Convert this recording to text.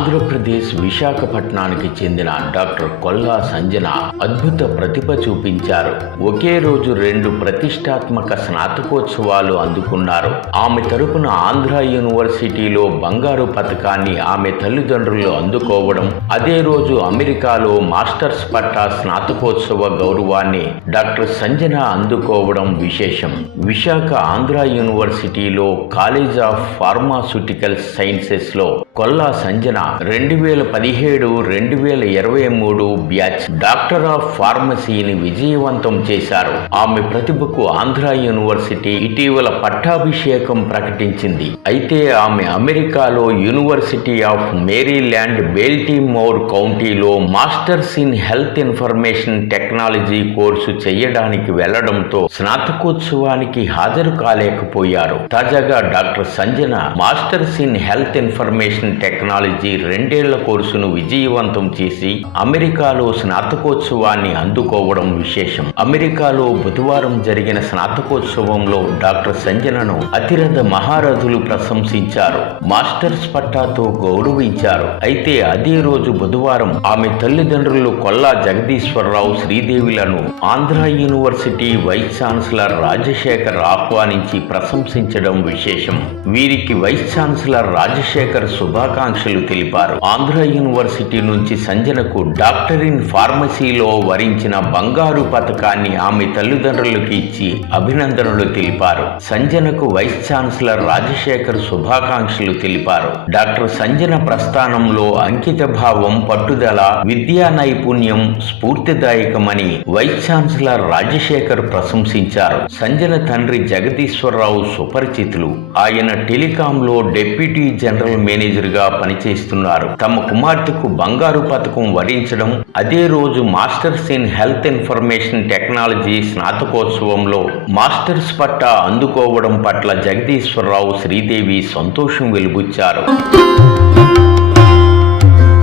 ఆంధ్రప్రదేశ్ విశాఖపట్నానికి చెందిన డాక్టర్ కొల్లా సంజన అద్భుత ప్రతిభ చూపించారు. ఒకే రోజు 2 ప్రతిష్టాత్మక స్నాతకోత్సవాలు అందుకున్నారు. ఆమె తరపున ఆంధ్ర యూనివర్సిటీలో బంగారు పతకాన్ని ఆమె తల్లిదండ్రులు అందుకోవడం, అదే రోజు అమెరికాలో మాస్టర్స్ పట్టా స్నాతకోత్సవ గౌరవాన్ని డాక్టర్ సంజన అందుకోవడం విశేషం. విశాఖ ఆంధ్ర యూనివర్సిటీలో కాలేజ్ ఆఫ్ ఫార్మాస్యూటికల్ సైన్సెస్ లో Kolla Sanjana 2017-2023 batch doctor of ఫార్మసీని విజయవంతం చేశారు. ఆమె ప్రతిభకు ఆంధ్ర యూనివర్సిటీ ఇటీవల పట్టాభిషేకం ప్రకటించింది. అయితే ఆమె అమెరికాలో యూనివర్సిటీ ఆఫ్ మేరీల్యాండ్ బెల్టిమోర్ కౌంటీలో masters in health information technology course చేయడానికి వెళ్లడంతో స్నాతకోత్సవానికి హాజరు కాలేకపోయారు. తాజాగా doctor Sanjana masters in health information technology 2 ఏళ్ల కోర్సును విజయవంతం చేసి అమెరికాలో స్నాతకోత్సవాన్ని అందుకోవడం విశేషం. అమెరికాలో బుధవారం జరిగిన స్నాతకోత్సవంలో డాక్టర్ సంజనను అతిరథ మహారథులు ప్రశంసించారు, మాస్టర్స్ పట్టాతో గౌరవించారు. అయితే అదే రోజు బుధవారం ఆమె తల్లిదండ్రులు కొల్లా జగదీశ్వరరావు, శ్రీదేవిలను Andhra university vice chancellor Rajasekhar ఆహ్వానించి ప్రశంసించడం విశేషం. వీరికి వైస్ ఛాన్సలర్ రాజశేఖర్ శుభాకాంక్షలు తెలిపారు. ఆంధ్ర యూనివర్సిటీ నుంచి సంజనకు డాక్టర్ ఇన్ ఫార్మసీలో వరించిన బంగారు పతకాన్ని ఆమె తల్లిదండ్రులకు ఇచ్చి అభినందనలు తెలిపారు. సంజనకు వైస్ ఛాన్సలర్ రాజశేఖర్ శుభాకాంక్షలు తెలిపారు. డాక్టర్ సంజన ప్రస్థానంలో అంకిత భావం, పట్టుదల, విద్యా నైపుణ్యం స్ఫూర్తిదాయకమని వైస్ ఛాన్సలర్ రాజశేఖర్ ప్రశంసించారు. సంజన తండ్రి జగదీశ్వరరావు సుపరిచితులు. ఆయన టెలికాంలో డిప్యూటీ జనరల్ మేనేజర్గా పనిచేస్తున్నారు. తమ కుమార్తెకు బంగారు పతకం వరించడం, అదే రోజు masters in health information technology స్నాతకోత్సవంలో మాస్టర్స్ పట్టా అందుకోవడం పట్ల జగదీశ్వరరావు, శ్రీదేవి సంతోషం వెలుబుచ్చారు.